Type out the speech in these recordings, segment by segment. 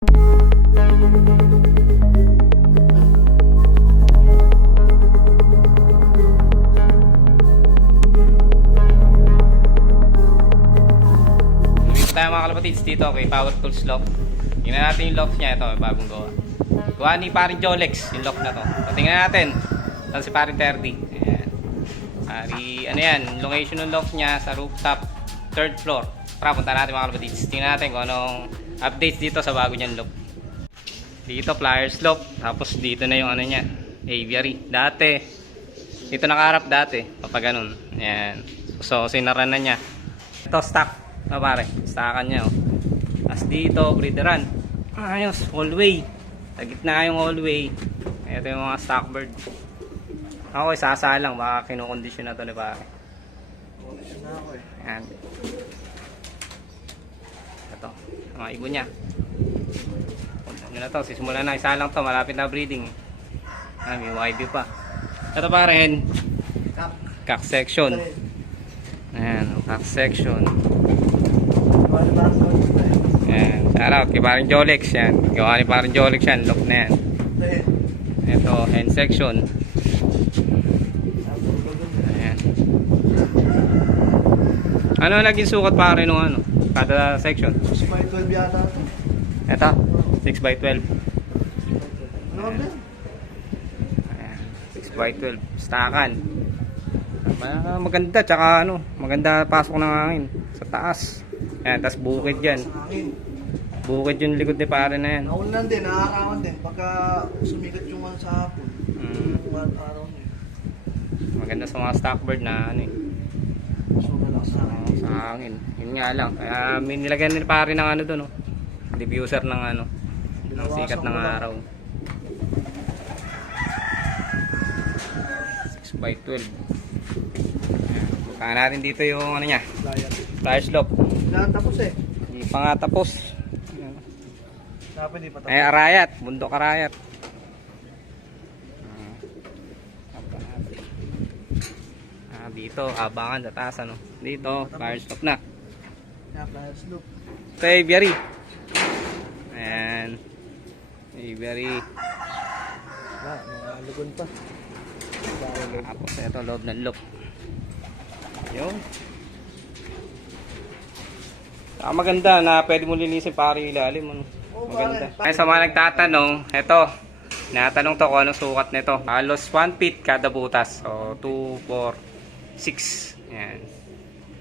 Dito tayo mga kalapatids dito kay Power Tools Lock. Tingnan natin yung lock niya. Ito, may bagong gawa. Gawa ni paring Jolex yung lock na to. So, tingnan natin. Ito si paring 30. Ayan. Ano yan, location ng lock niya sa rooftop, 3rd floor. Tara, punta natin mga kalapatids. Tingnan natin kung anong updates dito sa bago niyang lock. Dito, pliers lock. Tapos dito na yung ano niya, aviary. Dati, dito nakaharap dati. Kapag ganun. Ayan. So, sinaran na niya. Ito, stock. Pare, stockan niya. Oh. Tapos dito, breederan. Ayos, hallway. Sa gitna yung hallway. Ito yung mga stock bird. Ako, sasalang. Baka kinukondisyon na ito ni pare. Kondisyon na ako eh. Ayan. Ito, mga ibon niya. Ano na to, sisimula na. Isa lang to, malapit na breeding. May YB pa. Ito pare, cock section. Ayan, cock section. Ayan, shout out kay paring Jolex yan. Gawa ni paring Jolex yan, lock na yan. Ito, hen section. Ayan. Ano naging sukat pare nung ano? Kada section? 6x12 yata ito. Ito, 6x12. Ano ba? Ayan, 6x12. Stackan. Maganda, tsaka ano, maganda pasok ng hangin sa taas. Ayan, tas bukid dyan. Sa hangin. Bukid yung likod ni pare na yan. Naulan din, nakakarawan din. Pagka sumigat yung ano sa hapon. Yung araw niya. Maganda sa mga stockbird na ano eh. So, malakas sa hangin. Sa hangin. Yun nga lang. Kaya may nilagyan ni pare ng ano doon, no? Diffuser ng ano, ng sikat ng araw. 6x12. Bukahan natin dito yung ano niya, flash lock. Kailangan tapos eh. Hindi pa nga tapos. Dapat hindi pa tapos. Ay, arayat. Bundok arayat. Dito, abangan sa taas ano. Dito, flash lock na. Kaya pliers loop. Ito aviary. Ayan. Aviary. Mga lugon pa. Tapos ito, loob ng loop. Yun. Maganda na pwede mo linisin pare ilalim. Ano? Maganda. Ay, sa mga nagtatanong, ito. Natanong to kung anong sukat nito. Halos 1 feet kada butas. So, 2, 4, 6. Ayan.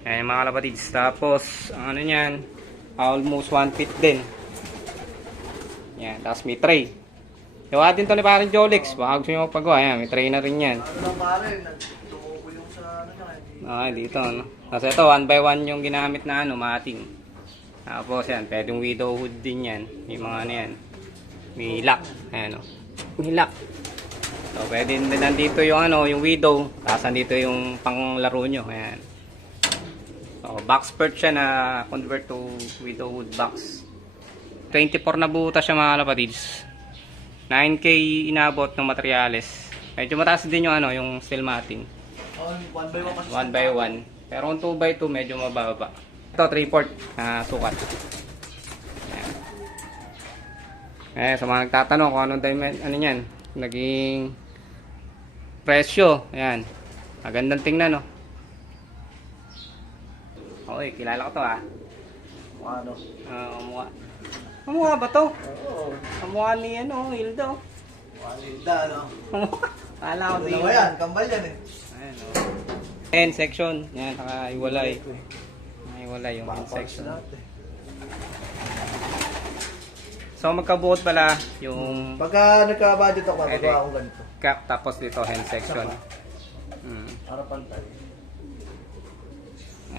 Ayan mga kalapatids. Tapos, ang ano nyan, almost 1 feet din. Ayan. Tapos may tray. Gawa din to ni parang Jolex. Baka gusto nyo magpagawa. Ayan, may tray na rin yan. Ano lang pare, nagtuko yung sa ano niya. Dito, ano. Tapos ito, 1 by 1 yung ginamit na ano, mating. Tapos yan, pwedeng widowhood din yan. Yung mga ano yan. May lock. Ayan o. May lock. So, pwede din nandito yung ano, yung widow. Tapos nandito yung panglaro nyo. Ayan. So, box perch siya na convert to widowhood box. 24 na butas siya mga kalapatids. 9K inabot ng materyales. Medyo mataas din yung ano, yung steel matting. 1 by 1 kasi. 1 by 1. Pero kung 2 by 2 medyo mababa. Ito 3/4 na sukat. Ayan. Sa mga nagtatanong kung anong ano niyan, naging presyo. Ayan. Magandang tingnan, no. Okay, kilala ko to ah. Ano? Mukha. Mukha ba to? Oo. Mukha ni ano, Hilda. Walida, no? Kala ko Ano din. ba yan? Kambal yan eh. Ayan, oh. End section. Yan, nakaiwalay. Nakaiwalay yung end section. So, magkabuot pala yung Pagka nagka-budget ako, Pwede. magawa ako ganito. cap, tapos dito hand section. Para pantay.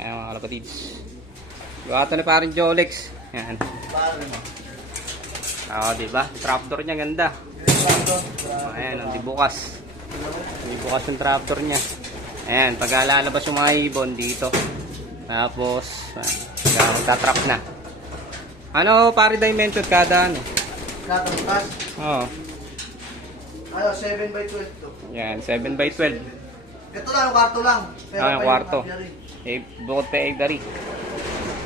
Ayan mga kalapatids. Gawa ito na parang Jolex. Ayan. Pare mo. Diba? Trapdoor niya ganda. Ayan, di bukas. Di bukas yung trapdoor niya. Ayan, pag lalabas yung mga ibon dito. Tapos, magtatrap na. Ano pare dimension kada ano? Katangkas. Oo. Ano, 7 by 12 to. Yan, 7 by 12. Ito lang, yung kwarto lang. Pero Yung pa kwarto. aviary. Bukod pa aviary.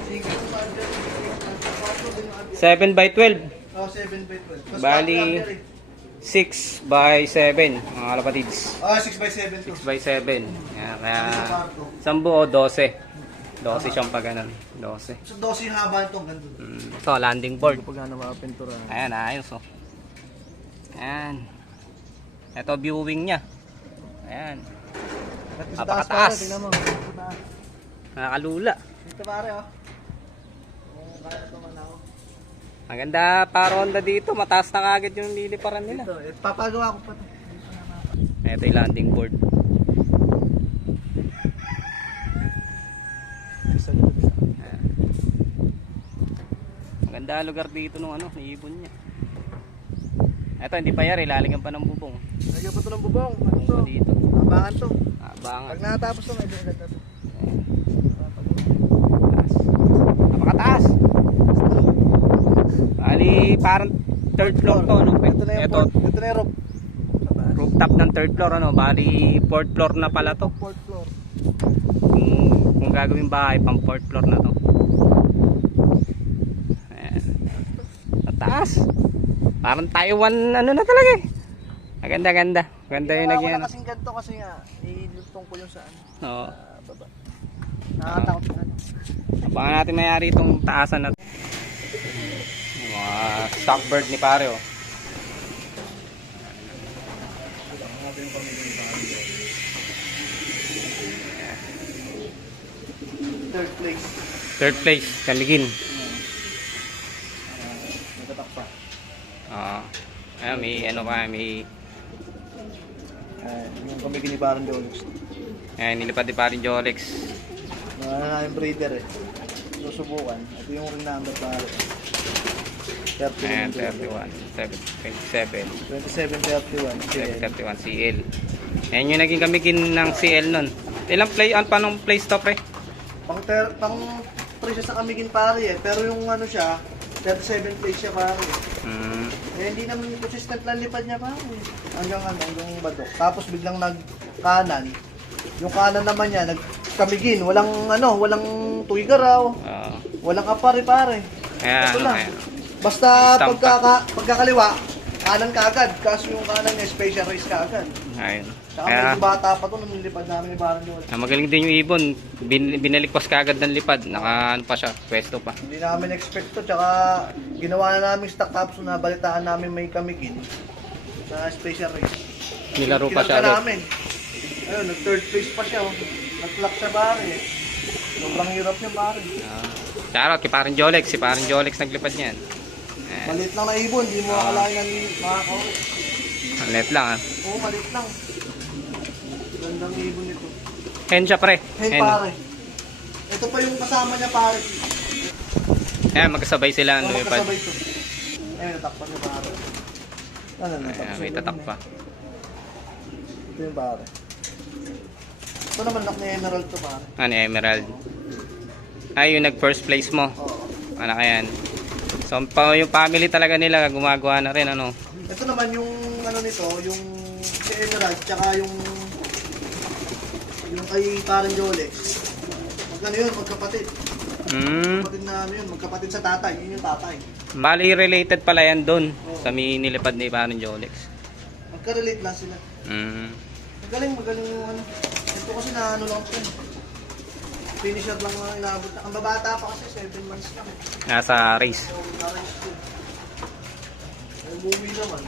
Sige, sa aviary. Kwarto din yung 7 aviary. by 12. Oh, 7 by 12. Mas Bali, 4 ampere eh. 6 by 7 mga kalapatids. Ah, 6 by 7 to. 6 by 7. Yan, kaya Ano sa kwarto? isang buo 12. 12 siyang pag ganun. 12. So, 12 yung haba nito, ganun. Ito, landing board. Pag ano makapintura. Ayan, ayos oh. Ayan. Ito viewing niya. Ayan. Napakataas. Tingnan mo. Nakakalula. Dito pare, oh. Kung kaya ito man ako. Maganda para Honda dito. Mataas na kagad yung liliparan nila. Ito, papagawa ko pa ito. Ito yung landing board. Ayan. Maganda lugar dito nung ano, ibon niya. Ito hindi pa yari, lalagyan pa ng bubong. Lagyan pa ito ng bubong. Ano to? Bubong dito. Abangan to. Abangan. Pag nakatapos to, medyo agad na to. Napakataas. Bali, parang third floor to, no? Ito na yung Ito, port. Ito na yung roof. rooftop ng third floor, ano? Bali, fourth floor na pala to. Fourth floor. Kung gagawin bahay, pang fourth floor na to. Ayan. Mataas. Parang Taiwan, ano na talaga eh. Maganda, ganda. Ganda yung Ginawa ko nagyan. na kasing ganito kasi nga, ilutong ko yung saan. Oo. Baba. Nakakatakot na. Abangan natin mayari itong taasan na to. Yung mga stockbird ni pare, oh. Third place. Third place, Kamigin. Nagtatak pa. Ayan, may ano pa, may... Yung kami ginibaran Jolix. Ayan, nilipad ni parin Jolex. Mga na yung breeder eh. Susubukan. Ito yung ring number pare. 30 Ayan, yung 31, 27, 27, 31. 31 CL. Ayan yung naging Kamigin ng CL nun. Ilang play, paano play stop eh? Pang presyo sa kamigin pare eh. Pero yung ano siya, 37 place siya pare. Eh, hindi naman consistent lang lipad niya pare. Hanggang badok. Tapos biglang nag-kanan. Yung kanan naman niya, nagkamigin. Walang tuigaraw. Walang apare pare. Kaya Ito ano, lang. kaya. Basta Stamp pagkakaliwa, kanan kaagad. Kaso yung kanan niya, special race kaagad. Ayun. Saka Kaya, medyo bata pa to nung nilipad namin ni Baron Joel. magaling din yung ibon. Binalikwas kaagad ng lipad. Naka ano pa siya, pwesto pa. Hindi namin expect to, tsaka ginawa na namin stock tapos na balitaan namin may kamigin sa special race. Nilaro pa siya Kinalka agad. namin. Ayun, nag-third place pa siya. Oh. Nag-clock siya pare. Sobrang hirap niya pare. Shoutout kay parin Jolex. Si parin Jolex naglipad niyan. Maliit lang na ibon, hindi mo akalain ng makakawin. Ang net lang ah. Oo, maliit lang. Gandang ibon nito. Hen siya pre. Hey pare. Ito pa yung kasama niya pare. Ayan, magkasabay sila ang lumipad. Magkasabay to. Ayun, natakpan niya pare. Ayan, may tatak pa. Ito yung pare. Ito naman lock ni Emerald to pare. Ano, Emerald. Ay, yung nag first place mo. Oo. Anak yan. So, yung family talaga nila gumagawa na rin, ano. Ito naman yung ano nito, yung si Emerald, tsaka yung kay Karen Jolex. Magkano yun, magkapatid. Magkapatid na ano yun, magkapatid sa tatay. Yun yung tatay. Bali, related pala yan doon sa may nilipad ni Parin Jolex. Magka-relate lang sila. Magaling yung ano. Ito kasi na ano lang siya. Finisher lang ang inabot na. Ang babata pa kasi, 7 months lang. Nasa race. So, na-race yun. Ay, umuwi naman.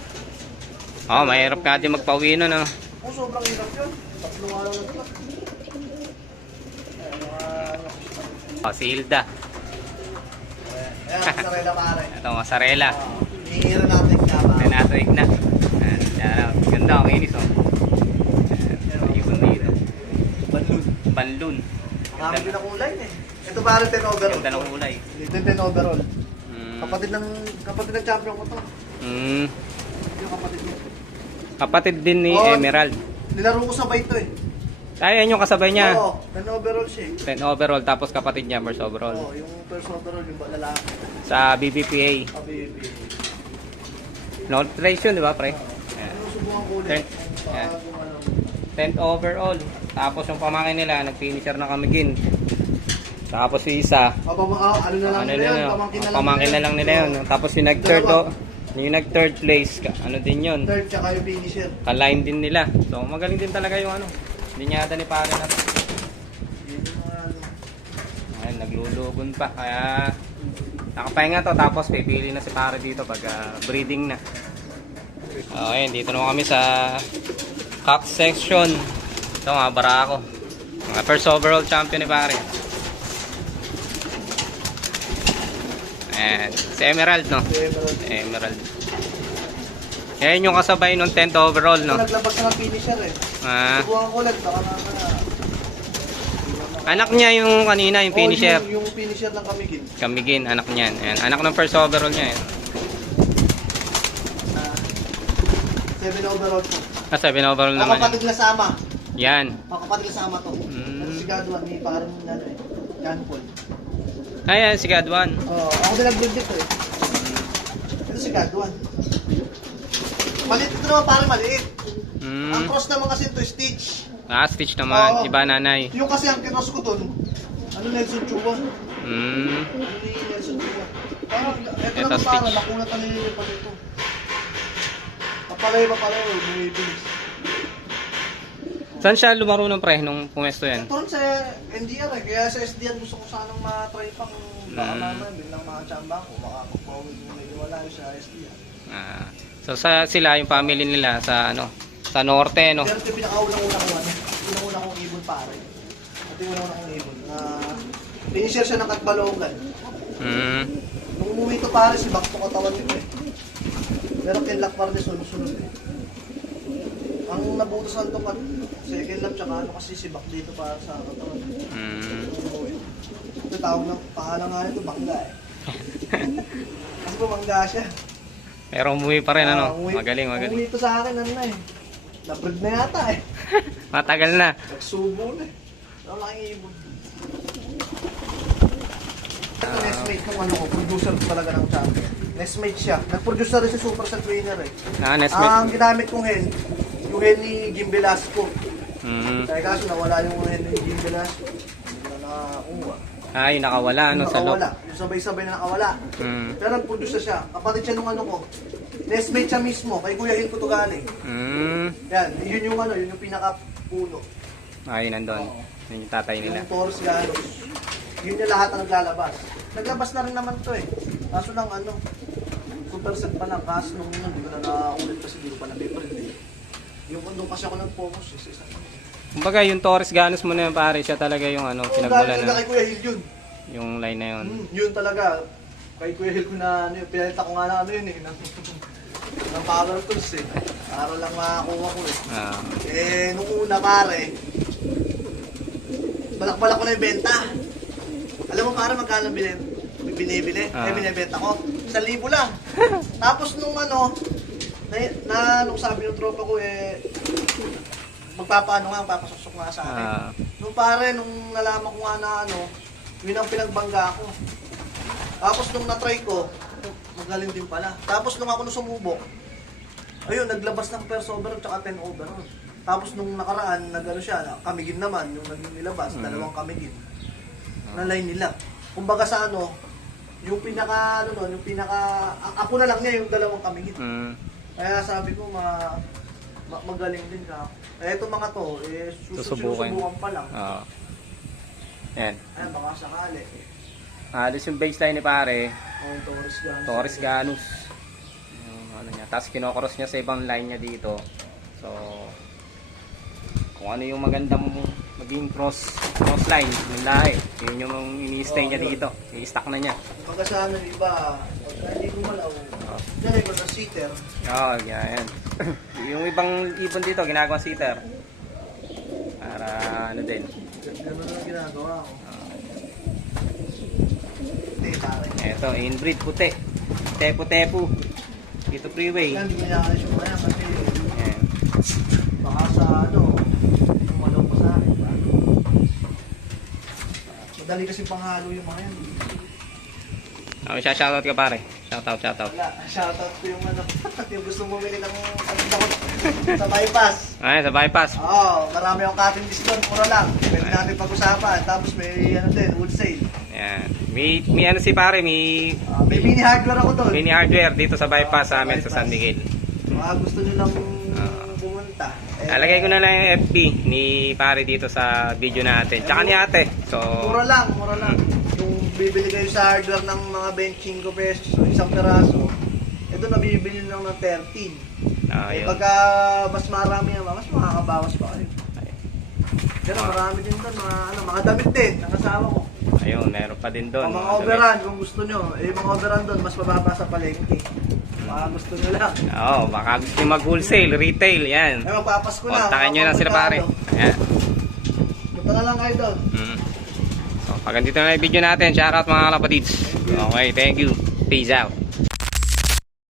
Oh, mahirap nga din magpauwi nun, ano. Oh, sobrang hirap yun. Tatlong araw na ito. Oh, si Hilda. Ayan, sarela pare. Ito, masarela. Hihira natin nga pare. Tinatuig na. Ayan, ganda, ang inis, oh. Ayan, ibon dito. Banlun. Banlun. Marami din ang kulay eh. Ito pare 10 overall. Ganda ng kulay. Ito yung 10 overall. Kapatid ng champion ko to. Yung kapatid niya. Kapatid din ni Oh. Emerald. Nilaro ko sabay ito eh. Ay, yan yung kasabay niya. Oo, 10 overall siya eh. 10 overall, tapos kapatid niya, first overall. Oo, yung first overall, yung lalaki. Sa BBPA. Kabibi. Nutrition, di ba, pre? Ano subukan ko ulit? Yan. 10th overall. Tapos yung pamangkin nila, nag-finisher na kamigin. Tapos yung isa, Ano na lang ano nila din yun, yun, pamangkin na lang nila yun. Tapos yung nag-third, yung nag-third place, ano din yun, Third, tsaka yung finisher. kaline din nila. So magaling din talaga yung ano, linyada ni pare na to. Yun yung mga ano. Ayun, naglulugon pa. Kaya nakapahinga to, tapos pipili na si pare dito pag breeding na. Okay, dito naman kami sa cock section. Ito mga barako. Mga first overall champion ni pare. Ayan, si Emerald, no? Emerald. Emerald. Yan yung kasabay nung 10th overall, no? Naglabas na ng finisher eh. Subukan ko ulit, baka mamaya. Anak niya yung kanina, yung finisher. Yung finisher ng kamigin. Kamigin, anak niyan. Ayan, anak ng first overall niya. Ayan. 7 overall po. 7 overall naman. Kapatid na sama. Yan. Kapatid na sama to. Ito si Gaduan, may parang ano eh. Yan Paul. Ayan, si Gadwan. Ako din nag-breed dito eh. Ito si Gaduan. Maliit ito naman, parang maliit. Ang cross naman kasi ito, Stitch. Stitch naman. Iba nanay. Yung kasi ang kinos ko dun, ano Nelson Chua. Mm. Ano ni Nelson Chua. Parang, ito Ito, naman Stitch. parang, nakulat na nililipat ito. Papalay, bumibilis. Saan siya lumaro ng pre nung pumesto yan? Ito rin sa NDR eh, kaya sa SDR gusto ko sanang ma-try pang baka naman, bilang mga tsamba ko, makakapawin yung medyo wala yung sa SDR. So sila yung family nila sa ano, sa norte, no? Pero ito yung pinakaunang-una kong ano, pinakauna kong ibon pare. Ito yung unang kong ibon na finisher siya ng Katbalogan. Nung umuwi ito pare, si Bakto katawan nito eh. Pero kinlock pa rin sunod-sunod eh. Ang nabutosan ito kat second lap tsaka ano kasi si Bak dito para sa katawan. Ito tawag ng pangalan nga nito, Bangga eh. Kasi bumangga siya. Pero umuwi pa rin, ano? Magaling. Umuwi ito sa akin, ano na eh. Nabrid na yata eh. Matagal na. Nagsubo na eh. Ang laking ibon. Ito nestmate ng ano ko, producer ko talaga ng champion. Nestmate siya. Nag-produce na rin si Super Set Winner eh. Nestmate. Ang ginamit kong hen, yung hen ni Jim Velasco. Kaya kaso nawala yung hen ni Jim Velasco. Hindi ko na nakakuha. Yung nakawala, ano, sa loob. Nakawala. Yung sabay-sabay na nakawala. Pero nag-produce na siya. Kapatid siya nung ano ko. Nestmate siya mismo. Kay Kuya Hil ko to galing. Yan. Yun yung ano, yun yung pinaka-puno. Yun nandun. Yun yung tatay nila. Yung Taurus Ganos. Yun yung lahat ang naglalabas. Naglabas na rin naman to eh. Kaso lang ano, super set pa lang. Kaso nung hindi ko na naulit kasi hindi ko pa na-paper eh. Yung doon kasi ako nag-focus eh. Sa isang Kumbaga yung Taurus Ganos mo na yun pare, siya talaga yung ano, pinagmulan na. Kay Kuya Hil yun. Yung line na yun. Yun talaga. Kay Kuya Hil ko na ano yun. Pinalita ko nga na ano yun eh. Ng power tools eh. Para lang makakuha ko eh. Nung una pare, balak-balak ko na yung benta. Alam mo pare magkano binibili? Binibenta ko. 1,000 lang. Tapos nung ano, nung sabi ng tropa ko eh, magpapaano nga, magpapasusok nga sa akin. Nung pare, nung nalaman ko nga na ano, yun ang pinagbangga ko. Tapos nung na-try ko, magaling din pala. Tapos nung ako sumubok, ayun, naglabas ng first overall tsaka 10 overall. Tapos nung nakaraan, nag-ano siya, kamigin naman, yung naging nilabas, dalawang kamigin. Na line nila. Kumbaga sa ano, yung pinaka, ano nun, yung pinaka, ako na lang niya yung dalawang kamigin. Kaya sabi ko, magaling din ka. Eh, itong mga to, susubukan pa lang. Yan. Ayan, baka sakali. Alis yung baseline ni pare. Taurus Ganos. Taurus Ganos. Yung ano niya. Tapos kinokross niya sa ibang line niya dito. So, kung ano yung magandang maging cross line, yung lahi. Yun yung ini-stay niya dito. I-stack na niya. Magkasama yung iba, pagka hindi gumalaw, dyan ko sa seater. Yan. Yung ibang ibon dito, ginagawa seater. Para ano din. Ganun ang ginagawa ko. Pare. Ito, inbreed puti. Tepu-tepu. Dito freeway. Yan, hindi nilakalis yung mga yan kasi Ayan. baka sa ano, umalaw pa sa akin. Madali kasi panghalo yung mga yan. Oh, shoutout ka pare. Shoutout. Wala, shoutout ko yung ano, yung gusto bumili ng sa bypass. Ay, sa bypass. Oo, marami akong cutting discount, mura lang. Pwede natin pag-usapan. Tapos may ano din, wholesale. Ayan. May ano si pare, may May mini hardware ako doon. mini hardware dito sa bypass sa amin sa San Miguel. Mga gusto nyo lang pumunta. Alagay ko na lang yung FB ni pare dito sa video natin. Tsaka ni ate. So, Mura lang. Yung bibili kayo sa hardware ng mga 25 pesos, so isang peraso, ito nabibili lang ng 13. ayun. Pagka mas marami naman, mas makakabawas pa kayo. Pero marami din doon, mga damit din, ng asawa ko. Ayun, meron pa din doon. Mga overrun, kung gusto nyo. Mga overrun doon, mas mababa sa palengke. Baka gusto nyo lang. Oo, baka gusto nyo mag-wholesale, retail, yan. Magpapasko na. Kontakin nyo na sila pare. Ayan. Punta na lang kayo doon. So, pag andito na yung video natin, shoutout mga kalapatids. Okay, thank you. Peace out.